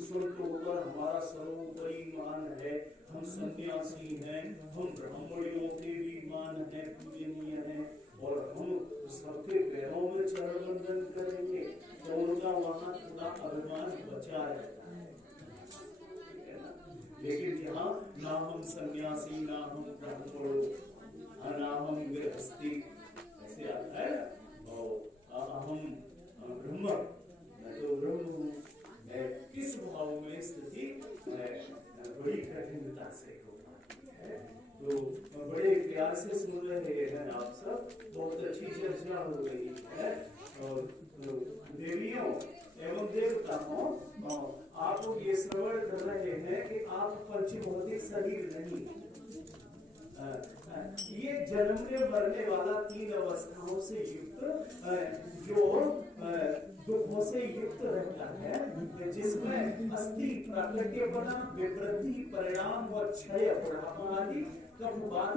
संत होकर हमारा सर्वोपरि मान है, हम सन्यासी हैं, हम ब्राह्मणों के भी मान है, पूजनीय है, और हम सबके पैरों में चरण वंदन करेंगे, तो उनका वहां थोड़ा अभिमान बचा रहता है। लेकिन यहाँ ना हम सन्यासी, ना हम ब्राह्मण, ना हम गृहस्थी, ऐसे आता है अहम ब्रह्म, मैं तो ब्रह्म हूँ। इस भाव में स्थिति बड़ी कठिनता से हो पाती है। तो बड़े प्यार से सुन रहे हैं आप सब, बहुत अच्छी चर्चा हो रही है। और देवियों एवं देवताओं, आप ये श्रवण कर रहे हैं कि आप पंचभौतिक शरीर नहीं, ये जन्मने मरने वाला 3 अवस्थाओं से युक्त, जो दुखों से युक्त रहता है, जिसमें अस्थि, प्राकृतिकपना, विवृद्धि, परिणाम व क्षय, बुढ़ापा आदि कफवात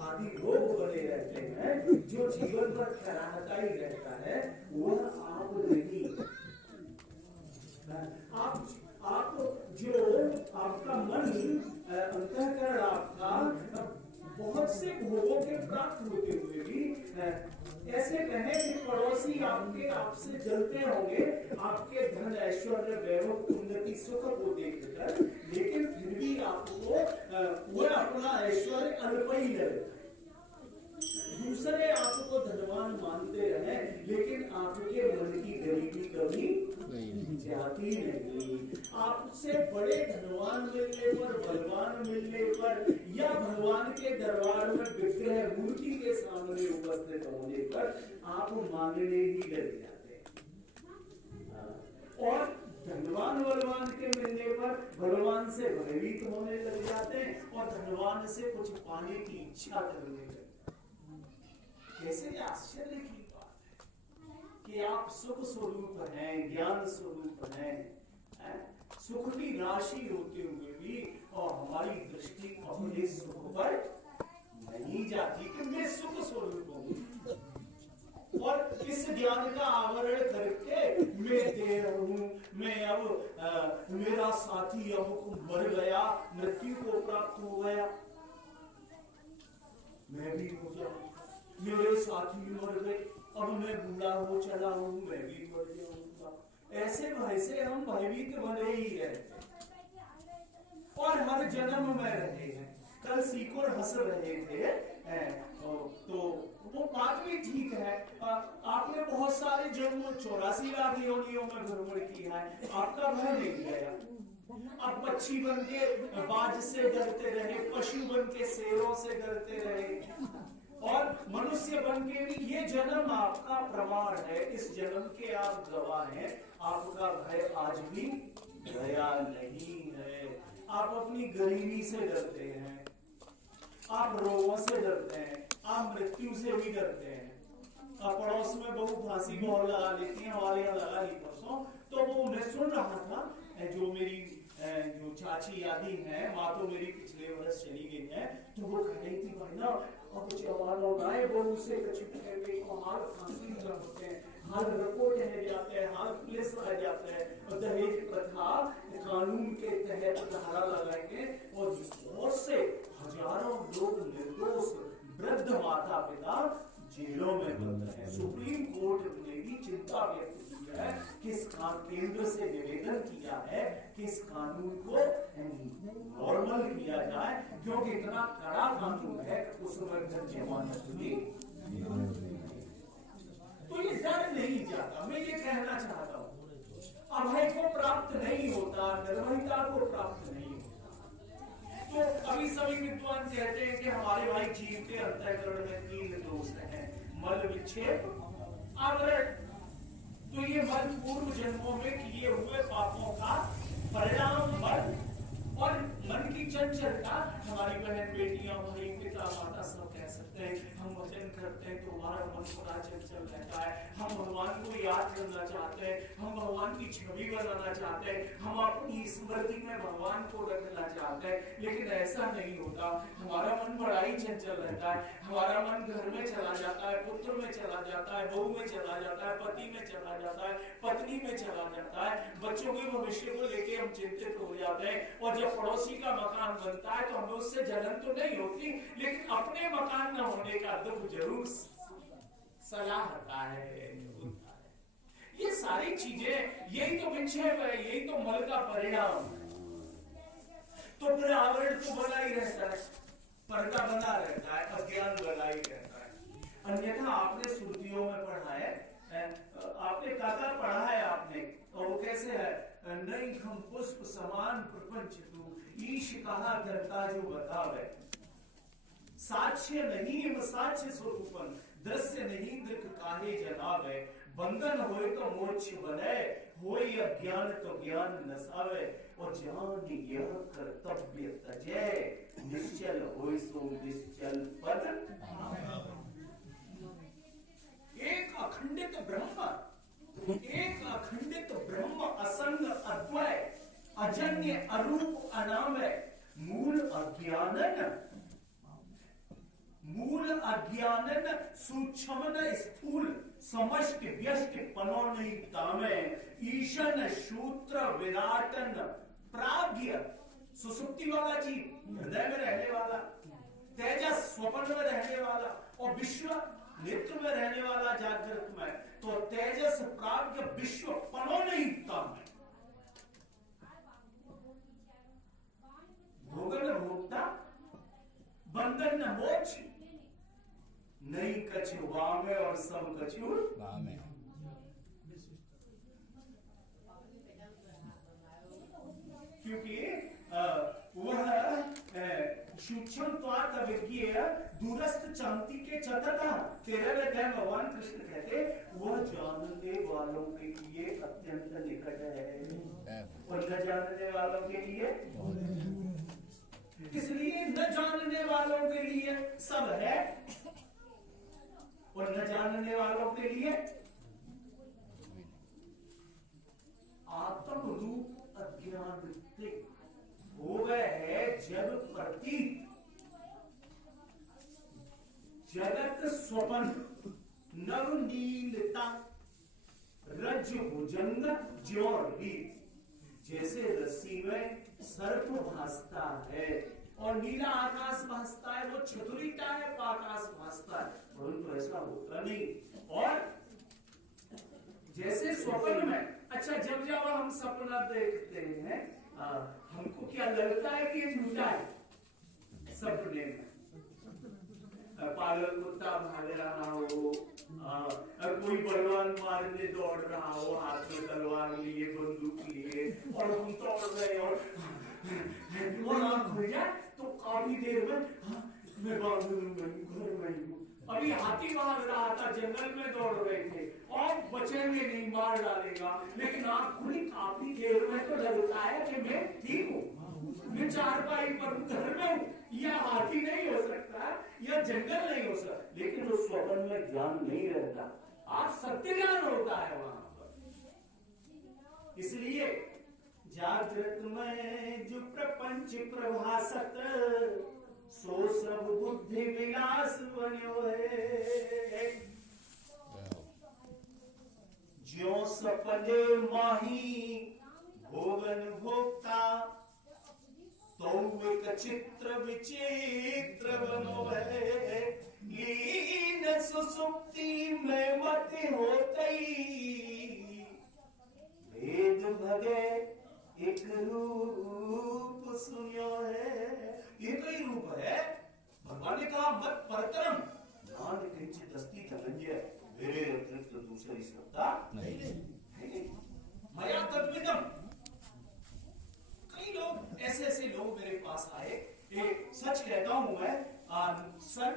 आदि रोग बने रहते हैं, जो जीवन पर खराहता ही रहता है, वह आप नहीं। आप जो आपका मन, अंतःकरण आपका बहुत से भोगों के प्राप्त होते हुए भी ऐसे कहें कि पड़ोसी आपके आपसे जलते होंगे, आपके धन ऐश्वर्य वैभव उन्नति सुख को देखकर, लेकिन फिर भी आपको वह अपना ऐश्वर्य अल्प ही लगे। दूसरे आपको धनवान मानते रहे, लेकिन आपके मन की गरीबी कभी जाती नहीं। आपसे बड़े धनवान मिलने पर, बलवान मिलने पर, या भगवान के दरबार में विग्रह मूर्ति के सामने उपस्थित होने पर आप मांगने ही लग जाते हैं। और धनवान बलवान के मिलने पर भगवान से भयभीत होने लग जाते हैं, और धनवान से कुछ पाने की इच्छा करने लगते हैं। कैसे आश्चर्य की बात है कि आप सुख स्वरूप हैं, ज्ञान स्वरूप हैं, सुख की राशि होते हुए भी, और हमारी दृष्टि अपने सुख पर नहीं जाती कि मैं सुख स्वरूप हूँ। और इस ज्ञान का आवरण करके मैं देह हूँ, मैं अब मेरा साथी अब मर गया, मृत्यु को प्राप्त हो गया, मैं भी हो जाऊँ, मेरे साथी मर गए, अब मैं बूढ़ा हो चला हूँ, मैं भी मर जाऊंगा। ऐसे भय से हम भयभीत बने ही रहते और हर जन्म में रहे हैं। कल सीकोर हंस रहे थे, तो वो बात भी ठीक है। आपने बहुत सारे जन्म 84 लाख योनियों में भ्रमण किया है, आपका भय नहीं गया। अब पक्षी बन के बाज से डरते रहे, पशु बन के शेरों से डरते रहे, और मनुष्य बन के भी ये जन्म आपका प्रमाण है, इस जन्म के आप गवाह हैं। आपका भय आज भी गया नहीं है। आप अपनी गरीबी से डरते हैं, आप रोगों से डरते हैं, आप मृत्यु से भी डरते हैं। पड़ोस में बहू फांसी बहुत लगा लेती है, हमारे यहाँ लगा ली परसों, तो वो मैं सुन रहा था, जो मेरी जो चाची आदि है, माँ तो मेरी पिछले वर्ष चली गई है, तो वो कह रही थी भाई ना, अब जवानों गाय बहू से हाल फांसी होते हैं, हाल रिपोर्ट रह जाते हैं, हाल पुलिस रह जाते हैं, और दहेज प्रथा कानून के तहत धारा लगाएंगे, और बहुत से हजारों लोग निर्दोष वृद्ध माता पिता जेलों में बंद हैं। सुप्रीम कोर्ट ने भी चिंता व्यक्त की है कि इस केंद्र से निवेदन किया है कि इस कानून को नॉर्मल किया जाए, क्योंकि इतना कड़ा कानून है कि उसमें जमानत भी। तो ये डर नहीं जाता। मैं ये कहना चाहता हूँ, अभय को प्राप्त नहीं होता, निर्भयता को प्राप्त नहीं होता। तो अभी सभी विद्वान कहते हैं कि हमारे भाई जीव के अंतःकरण में 3 दोष हैं, मल, विक्षेप, आवरण। तो ये मन पूर्व जन्मों में किए हुए पापों का परिणाम मन, और मन की चंचल चंचलता हमारी बहन बेटियां भाई पिता माता सब कह सकते हैं हम भजन करते हैं तो हमारा मन बड़ा चंचल रहता है, हम भगवान को याद करना चाहते हैं, हम भगवान की छवि बनाना चाहते हैं, हम अपनी स्मृति में भगवान को रखना चाहते हैं, लेकिन ऐसा नहीं होता। हमारा मन बड़ा ही चंचल रहता है, हमारा मन घर में चला जाता है, पुत्र में चला जाता है, बहू में चला जाता है, पति में चला जाता है, पत्नी में चला जाता है, बच्चों के भविष्य को लेके हम चिंतित हो जाते हैं, और जब पड़ोसी का मकान बनता है तो हमें उससे जलन तो नहीं होती, लेकिन अपने मकान न होने का दुख जरूर सलाह होता है। ये सारी चीजें, यही तो विक्षेप है, यही तो मल का परिणाम। तो फिर आवरण तो बना ही रहता है, पर्दा बना रहता है, अज्ञान बना ही रहता है। अन्यथा आपने श्रुतियों में पढ़ा है, आपने काका पढ़ा है आपने, और वो कैसे है, नहीं हम पुष्प समान प्रपंच तू ईश कहा करता जो बतावे, साक्ष्य नहीं साक्ष्य स्वरूपन दृश्य नहीं दृक काहे जनावे, बंधन होए तो मोक्ष बने, होए अज्ञान तो ज्ञान नसावे, और जान यह कर्तव्य तजय, निश्चल होए सो निश्चल पद। एक अखंडित ब्रह्म, एक अखंडित ब्रह्म असंग अद्वय अजन्य अरूप अनामय, मूल अज्ञानन सूक्ष्म स्थूल समष्टि व्यष्टि पनोनि तामे, ईशन शूत्र विराटन प्राज्ञ सुसुप्ति वाला जीव, हृदय में रहने वाला, तेजस स्वप्न में रहने वाला, और विश्व नेत्र में रहने वाला जागृत में, तो तेजस प्राज्ञ विश्व पनोनि तामे, भोगन भोक्ता बंधन न मोक्ष, नहीं कछु वामे और सब कछु वामे। क्योंकि वह सूक्ष्मत्वात् अविज्ञेय दूरस्थ चांति के चतता, 13वें अध्याय भगवान कृष्ण कहते वह जानने वालों के लिए अत्यंत निकट है, और न जानने वालों के लिए, इसलिए न जानने वालों के लिए सब है, और न जानने वालों के लिए आत्म रूप अज्ञान हो गए है जब प्रतीत, जगत स्वप्न नव नीलता रज भुजंग ज्योर रीत, जैसे रस्सी में सर्प भासता है और नीला आकाश भासता है, वो चतुरी टाइप आकाश भासता है, परंतु ऐसा होता नहीं। और जैसे स्वप्न में, अच्छा जब जब हम सपना देखते हैं हमको क्या लगता है कि झूठा है, सपने में पागल कुत्ता भाग रहा हो, कोई बलवान मारने दौड़ रहा हो, हाथ में तलवार लिए बंदूक लिए, और हम दौड़ रहे और आंख खुल जाए तो काफी देर में मैं बाथरूम में घर में हूँ। अभी हाथी भाग रहा था, जंगल में दौड़ रहे थे और बचेंगे नहीं, मार डालेगा, लेकिन आंख खुली काफी देर में तो लगता है कि मैं ठीक हूँ, मैं चारपाई पर घर में हूँ, यह हाथी नहीं हो सकता, यह जंगल नहीं हो सकता, लेकिन उस स्वप्न में ज्ञान नहीं रहता, आज सत्य ज्ञान होता है वहां पर। इसलिए जागृत में जो प्रपंच प्रभासत, सो सब बुद्धि विनाश बन्यो है, ज्यो सपने माही भोगन भोक्ता, तो एक चित्र विचित्र बनो है, लीन सुसुप्ति में मत होतई, भेद भगे एक रूप सुनियो है। एक ही रूप है, भगवान ने कहा मत परतरम ध्यान किंचित अस्ति धनंजय, मेरे अतिरिक्त दूसरी सत्ता नहीं, मया तद्विदम। कई लोग ऐसे लोग मेरे पास आए, सच कहता हूं मैं, सन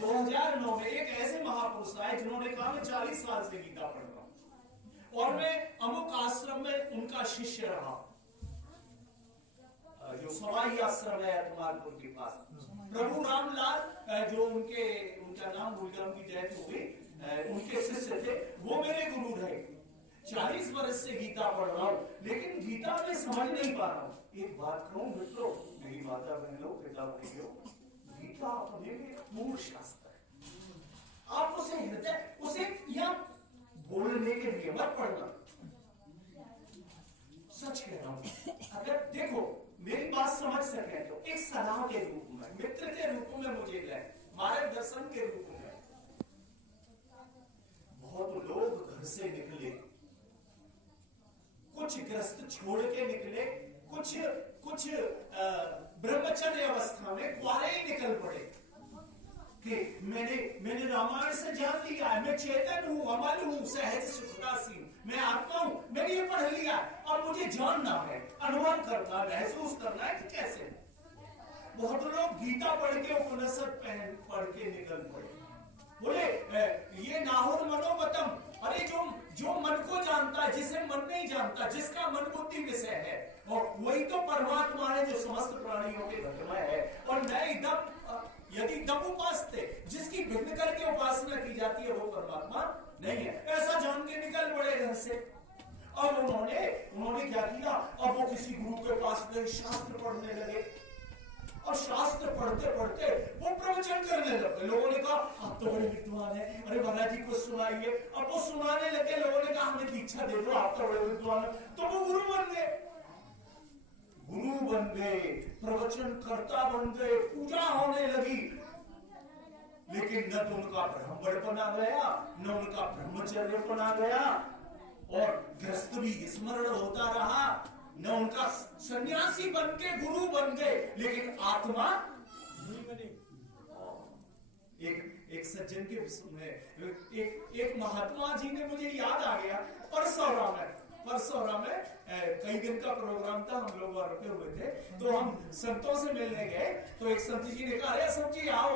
2009 में एक ऐसे महापुरुष आए जिन्होंने कहा मैं 40 साल से गीता पढ़ रहा हूं और मैं अमुक आश्रम में उनका शिष्य रहा। जो सवाई आश्रम है अतमालपुर के पास, प्रभु रामलाल जो उनका नाम भूल गया, उनकी डेथ हो गई, उनके शिष्य थे, वो मेरे गुरु रहे। 40 वर्ष से गीता पढ़ रहा हूँ, लेकिन गीता में समझ नहीं पा रहा हूँ। एक बात कहूँ मित्रों, मेरी माता बहनों, पिता भाइयों, गीता अपने लिए मूल शास्त्र है। आप उसे हृदय, उसे या बोलने के लिए मत पढ़ना, सच कह रहा हूं। अगर देखो मेरी बात समझ सके तो एक सलाह के रूप में, मित्र के रूप में मुझे ले, मार्गदर्शन के रूप में। बहुत लोग घर से निकले, कुछ ग्रस्त छोड़ के निकले, कुछ ब्रह्मचर्य अवस्था में कुआरे ही निकल पड़े कि मैंने रामायण से जान लिया है, मैं चेतन हूँ, अमल हूँ, सहज सुखदासी, मैं आत्मा हूँ, मैंने ये पढ़ लिया और मुझे जानना है, अनुभव करना, महसूस करना है कि कैसे। बहुत लोग गीता पढ़ के उपनिषद पढ़ के निकल पड़े, बोले ये नाहुर मनोमतम। अरे जो मन को जानता है, जिसे मन नहीं जानता, जिसका मन बुद्धि विषय है, और वही तो परमात्मा है जो समस्त प्राणियों के घटमय है। और मैं यदि दम उपासते, जिसकी भिन्न करके उपासना की जाती है, वो परमात्मा नहीं है, ऐसा जान के निकल पड़े घर से। अब उन्होंने क्या किया, अब वो किसी गुरु के पास गए, शास्त्र पढ़ने लगे, और शास्त्र पढ़ते पढ़ते वो प्रवचन करने लगे। लोगों ने कहा आप तो बड़े विद्वान हैं, अरे बालाजी को सुनाइए। अब वो सुनाने लगे, लोगों ने कहा हमें दीक्षा दे दो, आप तो बड़े विद्वान हैं। तो वो गुरु बन गए, प्रवचन कर्ता बन गए, पूजा होने लगी। लेकिन न तो उनका ब्राह्मणपना गया, न उनका ब्रह्मचर्यपना गया, और ग्रस्त भी स्मरण होता रहा, न उनका सन्यासी बन के गुरु बन गए, लेकिन आत्मा नहीं बनी। एक सज्जन के में एक महात्मा जी ने, मुझे याद आ गया, परसौरा में कई दिन का प्रोग्राम था, हम लोग वहां रुके हुए थे, तो हम संतों से मिलने गए। तो एक संत जी ने कहा अरे सब जी आओ,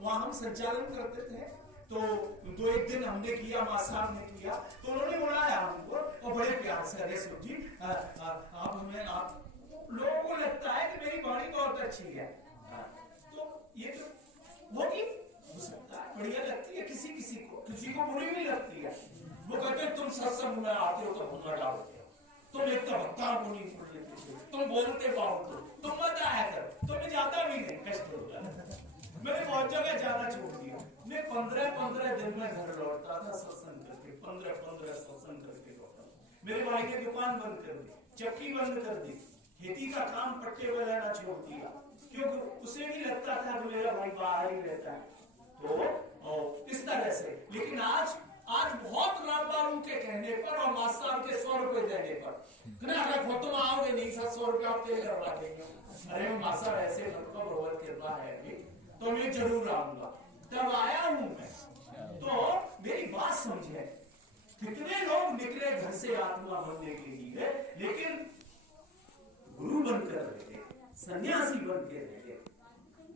वहां हम संचालन करते थे, तो एक दिन हमने किया, मां साहब ने किया, तो उन्होंने बुलाया हमको और बड़े प्यार से, अरे सब जी आप लोगों को लगता है कि मेरी वाणी बहुत अच्छी है, तो ये तो होगी, हो सकता है बढ़िया लगती है, किसी को बुरी भी लगती है। वो कहते तुम सत्संग में आते हो तो भूंगा डालते हो, तुम एक तो भक्ता को नहीं सुन लेते, तुम बोलते पाओ तो तुम मत आया कर, तुम्हें जाता भी नहीं, कष्ट होता है। मैंने बहुत जगह जाना छोड़ दिया। मैं 15 दिन में घर लौटता था सत्संग करके, 15 सत्संग करके लौटा। मेरे भाई ने दुकान बंद कर दी, चक्की बंद कर दी, खेती का काम पट्टे में लेना छोड़ दिया, क्योंकि उसे भी लगता था कि मेरा भाई बाहर ही रहता है, तो इस तरह से। लेकिन आज बहुत रामबाबू के कहने पर और मास्टर के 100 रुपए देने पर, अगर तुम आओगे नहीं 700 रुपए आप तेल करवा देंगे, अरे मास्टर ऐसे भगवत कृपा है तो मैं जरूर आऊंगा, तब आया हूं मैं। तो मेरी बात समझे, कितने लोग निकले घर से आत्मा बनने के लिए, लेकिन गुरु बनकर रहे, सन्यासी बन के रहे,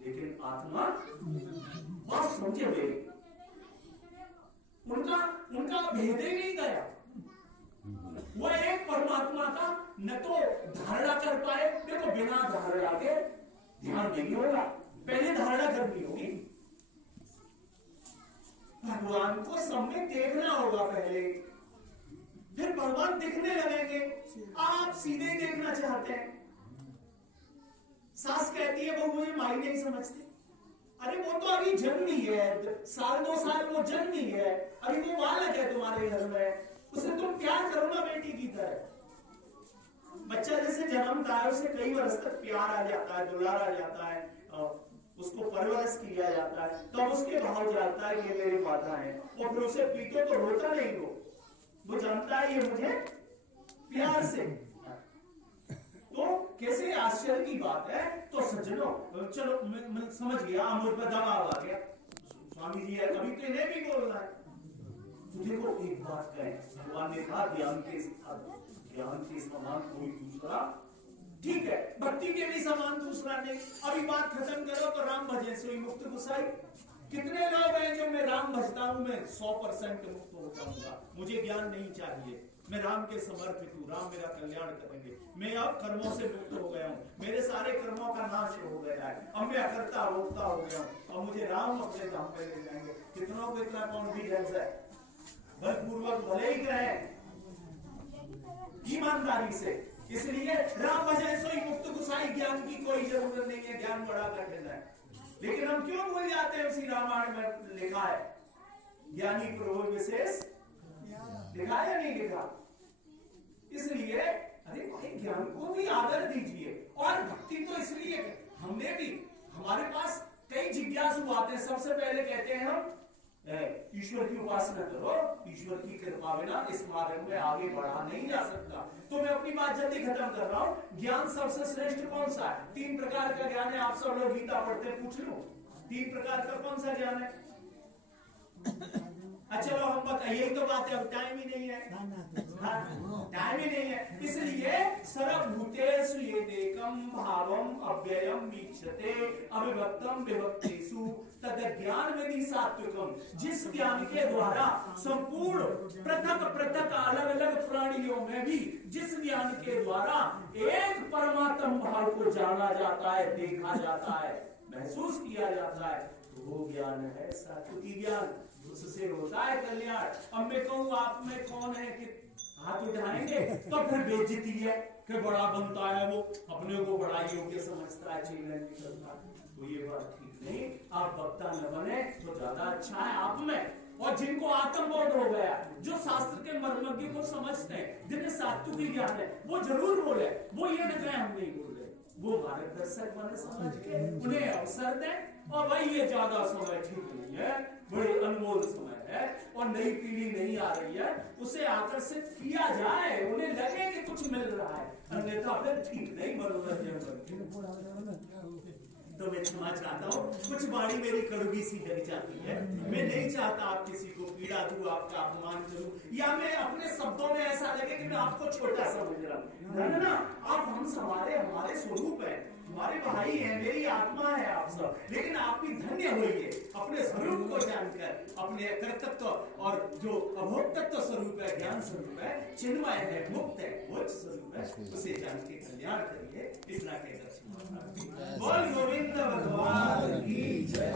लेकिन आत्मा बात समझे मेरी, उनका भेद ही नहीं गया। वो एक परमात्मा का न तो धारणा कर पाए, देखो बिना धारणा के ध्यान नहीं होगा, पहले धारणा करनी होगी, भगवान को सब में देखना होगा पहले, फिर भगवान दिखने लगेंगे। आप सीधे देखना चाहते हैं, सास कहती है वो मुझे माई नहीं समझती, अरे वो तो अभी जन्मी है, 1-2 साल वो जन्मी है, अभी वो बालक है तुम्हारे घर में, उसे तुम प्यार करो ना बेटी की तरह। बच्चा जैसे जन्मता है उसे कई वर्ष तक प्यार आ जाता है, दुलार आ जाता है, उसको परवरिश किया जाता है, तब तो उसके भाव जाता है ये मेरी माता है, और फिर उसे पीटो तो रोता नहीं, वो जानता है ये मुझे प्यार से। तो कैसे आश्चर्य की बात है। तो सज्जनों चलो मैं समझ गया, मुझ पर दबाव आ गया, स्वामी जी है कभी तो इन्हें भी बोलना है। तो देखो एक बात कहें, भगवान ने कहा ज्ञान के समान कोई दूसरा, ठीक है, भक्ति के भी समान दूसरा नहीं। अभी बात खत्म करो तो राम भजे सोई मुक्त गुसाई। कितने लोग हैं जो मैं राम भजता हूं, मैं 100% मुक्त होता हूँ, मुझे ज्ञान नहीं चाहिए, मैं राम के समर्पित हूँ, राम मेरा कल्याण करेंगे, मैं अब कर्मों से मुक्त हो गया हूँ, मेरे सारे कर्मों का नाश हो गया है, अब मैं अकर्ता भोक्ता हो गया हूँ, अब मुझे राम अपने धाम पे ले जाएंगे। कितनों को इतना कॉन्फिडेंस है, बलपूर्वक भले ही कहें ईमानदारी से। इसलिए राम भजन सोई मुक्त गुसाई, ज्ञान की कोई जरूरत नहीं है, ज्ञान बड़ा कठिन है। लेकिन हम क्यों भूल जाते हैं, उसी रामायण में लिखा है ज्ञानी प्रभु विशेष, लिखा है या नहीं लिखा? इसलिए अरे भाई ज्ञान को भी आदर दीजिए। और भक्ति तो इसलिए हमने भी, हमारे पास कई जिज्ञासु आते हैं, सबसे पहले कहते हैं हम ईश्वर की उपासना करो, ईश्वर की कृपा बिना इस मार्ग में आगे बढ़ा नहीं जा सकता। तो मैं अपनी बात जल्दी खत्म कर रहा हूं। ज्ञान सबसे श्रेष्ठ कौन सा है? 3 प्रकार का ज्ञान है। आप सब लोग गीता पढ़ते, पूछ लो 3 प्रकार का कौन सा ज्ञान है? अच्छा चलो हम बताइए, यही तो बात है, अब टाइम ही नहीं है, टाइम ही नहीं है। इसलिए सर्वभूतेषु येदेकं भावम अव्ययम ईक्षते अविभक्तम विभक्तेषु तद ज्ञान विधि सात्विकम। जिस ज्ञान के द्वारा संपूर्ण पृथक पृथक अलग अलग प्राणियों में भी जिस ज्ञान के द्वारा एक परमात्म भाव को जाना जाता है, देखा जाता है, महसूस किया जाता है, वो ज्ञान है सात्विक ज्ञान, उससे होता है कल्याण। अब मैं कहूँ आप में कौन है कि हाथ उठाएंगे तो फिर बेइज्जती है कि बड़ा बनता है, वो अपने को बड़ा योग्य समझता है, चीलन करता है, तो ये बात ठीक नहीं। आप वक्ता न बने तो ज्यादा अच्छा है आप में। और जिनको आत्मबोध हो गया, जो शास्त्र के मर्मज्ञ को समझते हैं, जिन्हें सात्विक ज्ञान है, वो जरूर बोले, वो ये न कहे हम नहीं बोल रहे, वो मार्गदर्शक बने समझ के उन्हें अवसर दें। और भाई ये ज्यादा समय ठीक नहीं है, बड़े अनमोल समय है और नई पीढ़ी नहीं आ रही है, उसे आकर्षित किया जाए, उन्हें लगे कि कुछ मिल रहा है, अन्यथा फिर ठीक नहीं मनोरंजन। तो मैं क्षमा चाहता हूँ, कुछ वाणी मेरी कड़वी सी लग जाती है, मैं नहीं चाहता आप किसी को पीड़ा दूं, आपका अपमान करूं, या मैं अपने शब्दों में ऐसा लगे कि मैं आपको छोटा समझ रहा हूं। ना, आप हम हमारे स्वरूप है, हमारे भाई है, मेरी आत्मा है आप सब। लेकिन आप भी धन्य होइए अपने स्वरूप को जानकर, अपने कर्तव्य और जो अभोक्तत्व स्वरूप है, ज्ञान स्वरूप है, चिन्मय है, मुक्त है, मोक्ष स्वरूप है, उसे जान के कल्याण करिए। इतना कहकर बोल गोविंद भगवान की जय।